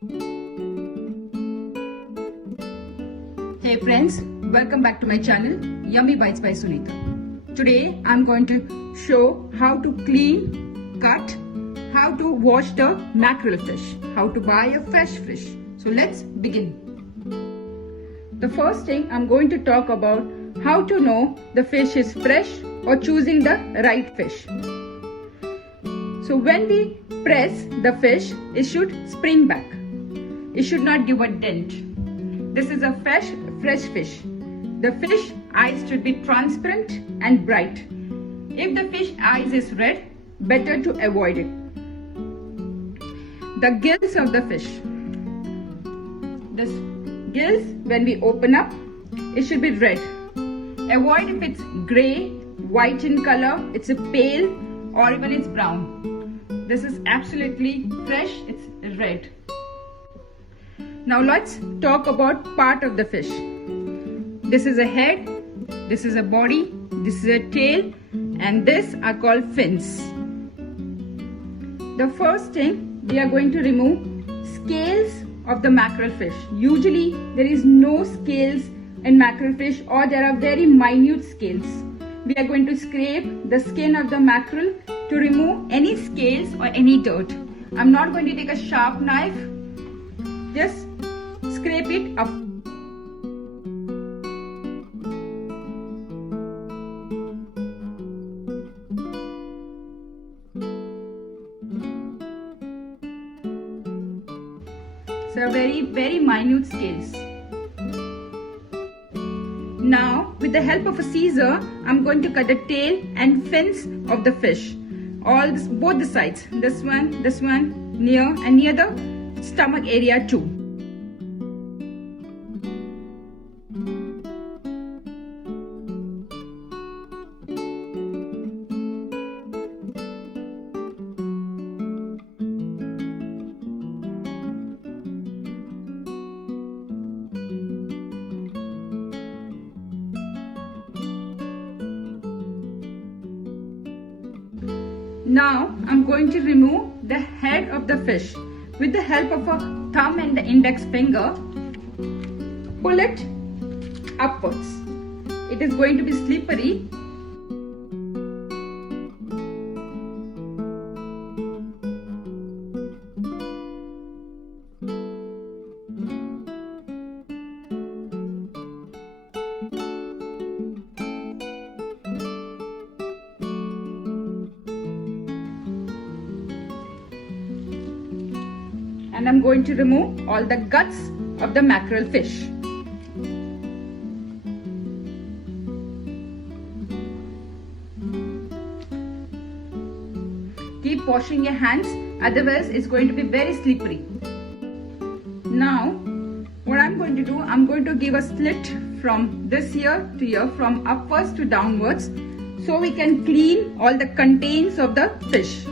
Hey friends, welcome back to my channel Yummy Bites by Sunita. Today I'm going to show how to clean, cut, how to wash the mackerel fish, how to buy a fresh fish. So let's begin. The first thing I'm going to talk about how to know the fish is fresh or choosing the right fish. So when we press the fish, it should spring back. It should not give a dent. This is a fresh fish. The fish eyes should be transparent and bright. If the fish eyes is red, better to avoid it. The gills of the fish. The gills, when we open up, it should be red. Avoid if it's grey, white in color, it's a pale, or even it's brown. This is absolutely fresh, it's red. Now let's talk about part of the fish. This is a head, this is a body, this is a tail, and this are called fins. The first thing, we are going to remove scales of the mackerel fish. Usually there is no scales in mackerel fish, or there are very minute scales. We are going to scrape the skin of the mackerel to remove any scales or any dirt. I'm not going to take a sharp knife. Just scrape it up. So very minute scales. Now with the help of a scissor, I'm going to cut the tail and fins of the fish. Both the sides. This one, near the stomach area too. Now I'm going to remove the head of the fish. With the help of a thumb and the index finger, pull it upwards. It is going to be slippery. And I'm going to remove all the guts of the mackerel fish. Keep washing your hands, otherwise it's going to be very slippery. Now, what I'm going to do, I'm going to give a slit from this ear to here, from upwards to downwards, so we can clean all the contents of the fish.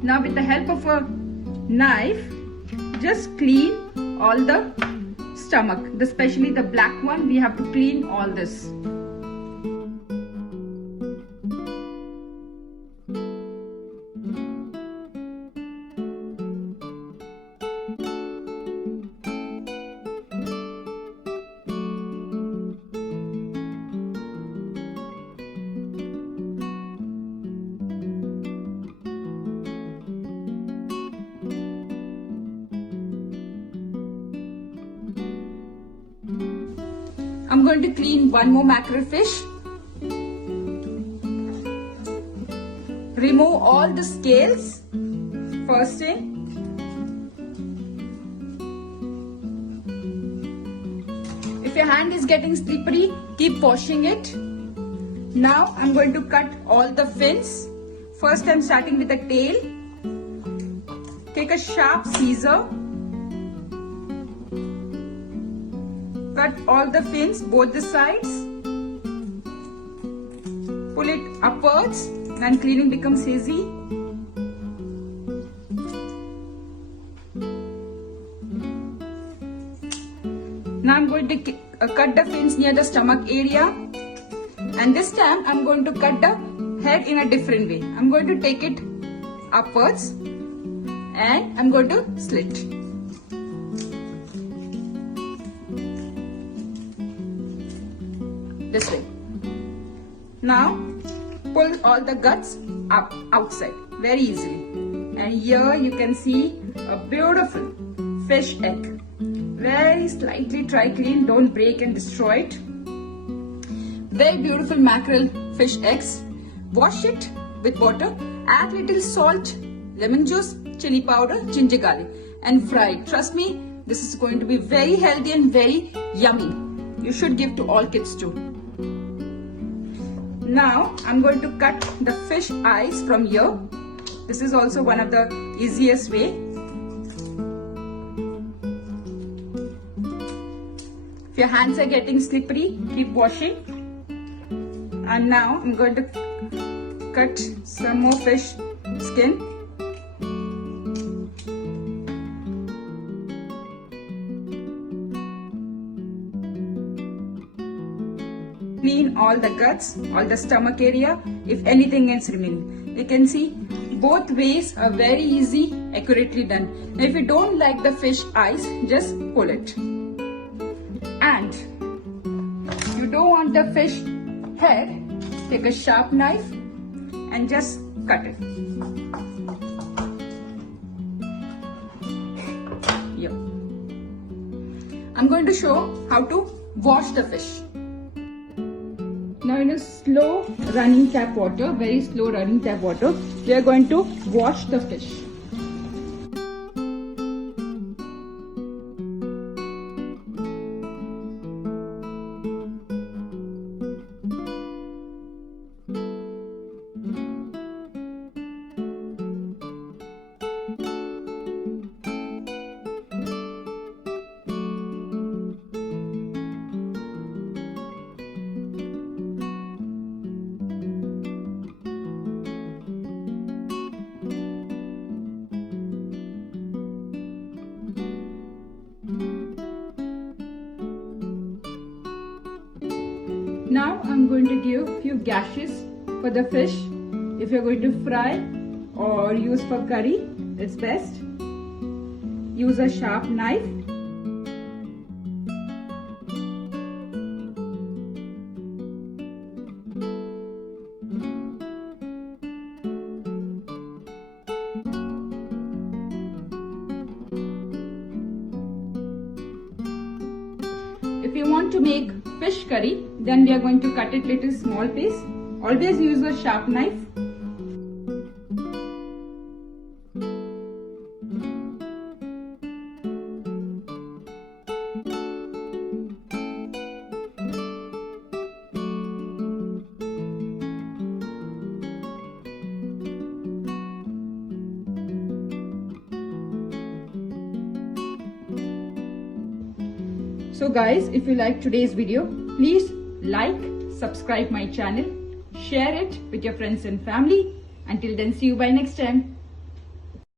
Now with the help of a knife, just clean all the stomach, especially the black one. We have to clean all this. I'm going to clean one more mackerel fish. Remove all the scales. First thing. If your hand is getting slippery, keep washing it. Now I'm going to cut all the fins. First I'm starting with the tail. Take a sharp scissor. Cut all the fins, both the sides. Pull it upwards and cleaning becomes easy. Now I'm going to cut the fins near the stomach area. And this time I'm going to cut the head in a different way. I'm going to take it upwards and I'm going to slit. This way. Now pull all the guts up outside very easily. And here you can see a beautiful fish egg. Very slightly try clean, don't break and destroy it. Very beautiful mackerel fish eggs. Wash it with water, add little salt, lemon juice, chili powder, ginger garlic and fry it. Trust me, this is going to be very healthy and very yummy. You should give to all kids too. Now I'm going to cut the fish eyes from here. This is also one of the easiest way. If your hands are getting slippery, keep washing. And now I'm going to cut some more fish skin. Clean all the guts, all the stomach area, if anything is remaining. You can see both ways are very easy, accurately done. Now if you don't like the fish eyes, just pull it. And you don't want the fish head, take a sharp knife and just cut it. Here. I'm going to show how to wash the fish. Now in a slow running tap water, very slow running tap water, we are going to wash the fish. Now I'm going to give a few gashes for the fish. If you're going to fry or use for curry, it's best. Use a sharp knife. If you want to make fish curry, then we are going to cut it little small piece. Always use a sharp knife. So guys, if you like today's video, please like, subscribe my channel, share it with your friends and family. Until then, see you by next time.